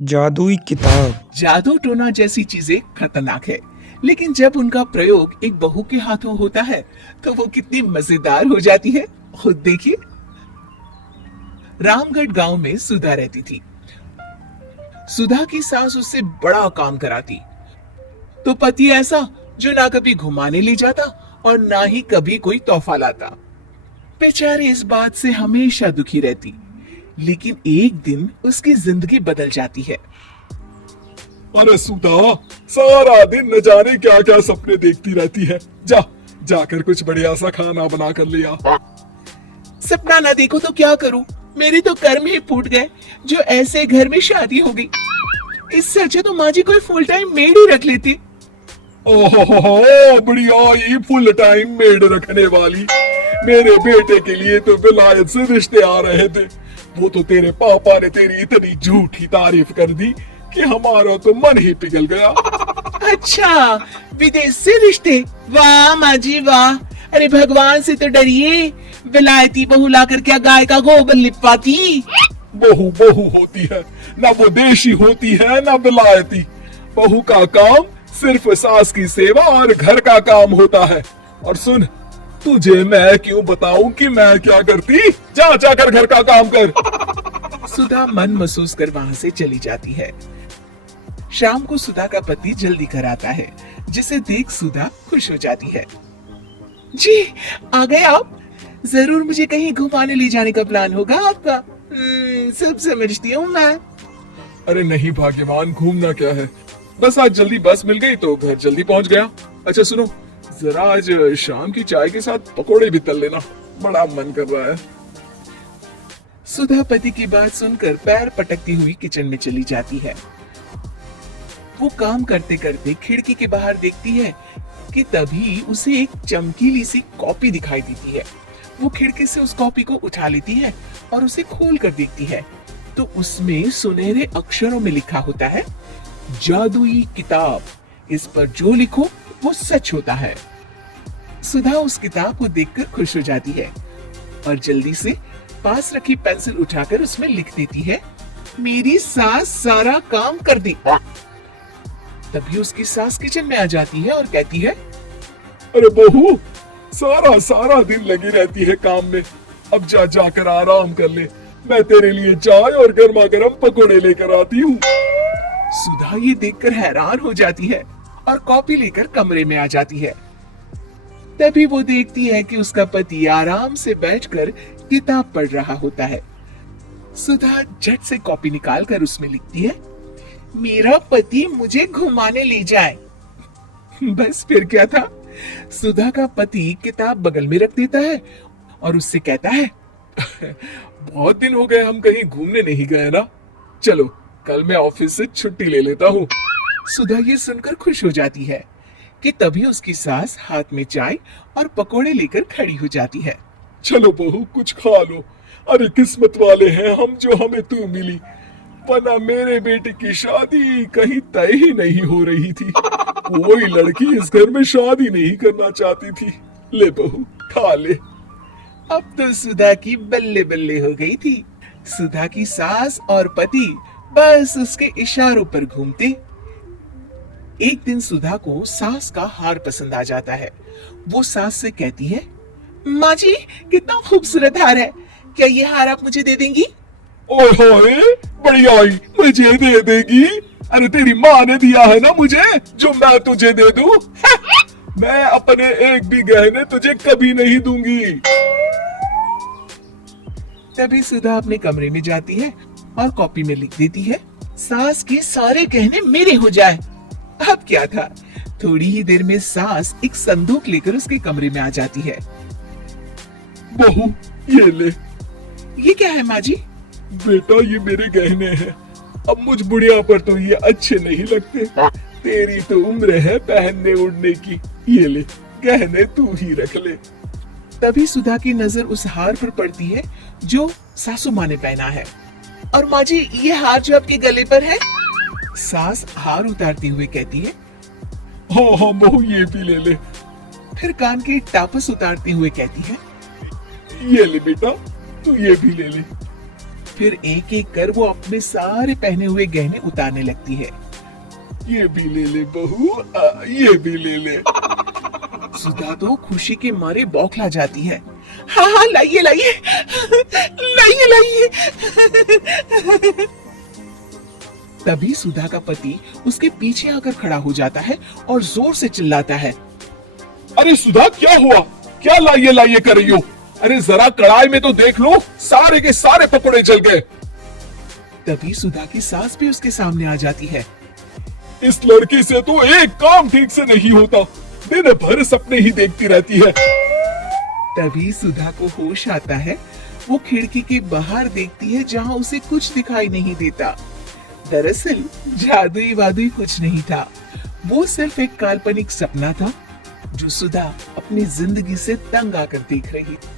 जादुई किताब। जादू टोना जैसी चीजें खतरनाक है, लेकिन जब उनका प्रयोग एक बहू के हाथों होता है तो वो कितनी मजेदार हो जाती है। खुद देखिए। रामगढ़ गांव में सुधा रहती थी। सुधा की सास उससे बड़ा काम कराती, तो पति ऐसा जो ना कभी घुमाने ले जाता और ना ही कभी कोई तोहफा लाता। बेचारे इस बात से हमेशा दुखी रहती। लेकिन एक दिन उसकी जिंदगी बदल जाती है। अरे सुधा, सारा दिन न जाने क्या क्या सपने देखती रहती है। जाकर कुछ बढ़िया सा खाना बना कर ले आ। सपना ना देखो तो क्या करूं, मेरे तो कर्म ही फूट गए जो ऐसे घर में शादी हो गई। इससे अच्छा तो माँ जी कोई फुल टाइम मेड ही रख लेती। ओहो, बढ़िया ये फुल टाइम मेड रखने वाली। मेरे बेटे के लिए तो विलायत से रिश्ते आ रहे थे। वो तो तेरे पापा ने तेरी इतनी झूठी तारीफ कर दी कि हमारा तो मन ही पिघल गया। अच्छा, विदेश से रिश्ते? वाह माँ जी वाह। अरे भगवान से तो डरिए, विलायती बहू लाकर क्या गाय का गोबर लिपवाती। बहू बहू होती है ना, वो देशी होती है ना विलायती। बहू का काम सिर्फ सास की सेवा और घर का काम होता है। और सुन, तुझे मैं क्यों बताऊं कि मैं क्या करती। जाकर घर का काम कर। सुधा मन महसूस कर वहां से चली जाती है। शाम को सुधा का पति जल्दी घर आता है, जिसे देख सुधा खुश हो जाती है। जी, आ गए आप। जरूर मुझे कहीं घुमाने ले जाने का प्लान होगा आपका। सब समझती हूँ मैं। अरे नहीं भाग्यवान, घूमना क्या है, बस आज जल्दी बस मिल गई तो घर जल्दी पहुंच गया। अच्छा सुनो, जरा आज शाम की चाय के साथ पकोड़े भी तल लेना, बड़ा मन कर रहा है। सुधा पति की बात सुनकर पैर पटकती हुई किचन में चली जाती है। वो काम करते करते खिड़की के बाहर देखती है कि तभी उसे एक चमकीली सी कॉपी दिखाई देती है। वो खिड़की से उस कॉपी को उठा लेती है और उसे खोल कर देखती है, तो उसमें सुनहरे अक्षरों में लिखा होता है, जादुई किताब, इस पर जो लिखो वो सच होता है। सुधा उस किताब को देखकर खुश हो जाती है और जल्दी से पास रखी पेंसिल उठाकर उसमें लिख देती है, मेरी सास सारा काम कर दी। तभी उसकी सास किचन में आ जाती है और कहती है, अरे बहू, सारा सारा दिन लगी रहती है काम में। अब जाकर आराम कर ले, मैं तेरे लिए चाय और गर्मा गर्म पकोड़े लेकर आती हूँ। सुधा ये देखकर हैरान हो जाती है और कॉपी लेकर कमरे में आ जाती है। तभी वो देखती है कि उसका पति आराम से बैठकर किताब पढ़ रहा होता है। सुधा झट से कॉपी निकालकर उसमें लिखती है, मेरा पति मुझे घुमाने ले जाए। बस फिर क्या था, सुधा का पति किताब बगल में रख देता है और उससे कहता है, बहुत दिन हो गए हम कहीं घूमने नहीं गए ना, चलो कल मैं ऑफिस से छुट्टी ले लेता हूँ। सुधा ये सुनकर खुश हो जाती है कि तभी उसकी सास हाथ में चाय और पकोड़े लेकर खड़ी हो जाती है। चलो बहू, कुछ खा लो। अरे किस्मत वाले हैं हम जो हमें तू मिली, वरना मेरे बेटे की शादी कहीं तय ही नहीं हो रही थी। कोई लड़की इस घर में शादी नहीं करना चाहती थी। ले बहू, खा ले। अब तो सुधा की बल्ले बल्ले हो गई थी। सुधा की सास और पति बस उसके इशारों पर घूमते। एक दिन सुधा को सास का हार पसंद आ जाता है। वो सास से कहती है, माँ जी कितना खूबसूरत हार है, क्या ये हार आप मुझे दे देंगी? ओए होए, बढ़िया ही मुझे दे देगी? अरे तेरी माँ ने दिया है ना मुझे, जो मैं तुझे दे दूं? मैं अपने एक भी गहने तुझे कभी नहीं दूंगी। तभी सुधा अपने कमरे में जाती है और कॉपी में लिख देती है, सास के सारे गहने मेरे हो जाए। अब क्या था, थोड़ी ही देर में सास एक संदूक लेकर उसके कमरे में आ जाती है। बहू ये ले। ये क्या है माँ जी? बेटा ये मेरे गहने हैं, अब मुझ बुढ़िया पर तो ये अच्छे नहीं लगते। तेरी तो उम्र है पहनने उड़ने की, ये ले गहने तू ही रख ले। तभी सुधा की नजर उस हार पर पड़ती है जो सासू माँ ने पहना है। और माँ जी ये हार जो आपके गले पर है? सास हार उतारती हुए कहती है, हाँ हाँ बहू ये भी ले ले। फिर कान के टापस उतारते हुए कहती है, ये ले बेटा, तू ये भी ले ले। फिर एक एक कर वो अपने सारे पहने हुए गहने उतारने लगती है। ये भी ले ले बहू, ये भी ले ले। सुधा तो खुशी के मारे बौखला जाती है। हाँ हाँ, लाइए लाइए, लाइए लाइए। तभी सुधा का पति उसके पीछे आकर खड़ा हो जाता है और जोर से चिल्लाता है। अरे सुधा, क्या हुआ? क्या लाइए लाइए कर रही हो? अरे जरा कढ़ाई में तो देख लो, सारे के सारे पकोड़े जल गए। तभी सुधा की सास भी उसके सामने आ जाती है। इस लड़की से तो एक काम ठीक से नहीं होता, दिन भर सपने ही देखती रहती है। तभी सुधा को होश आता है। वो खिड़की के बाहर देखती है जहाँ उसे कुछ दिखाई नहीं देता। दरअसल जादुई वादुई कुछ नहीं था, वो सिर्फ एक काल्पनिक सपना था जो सुधा अपनी जिंदगी से तंग आकर देख रही थी।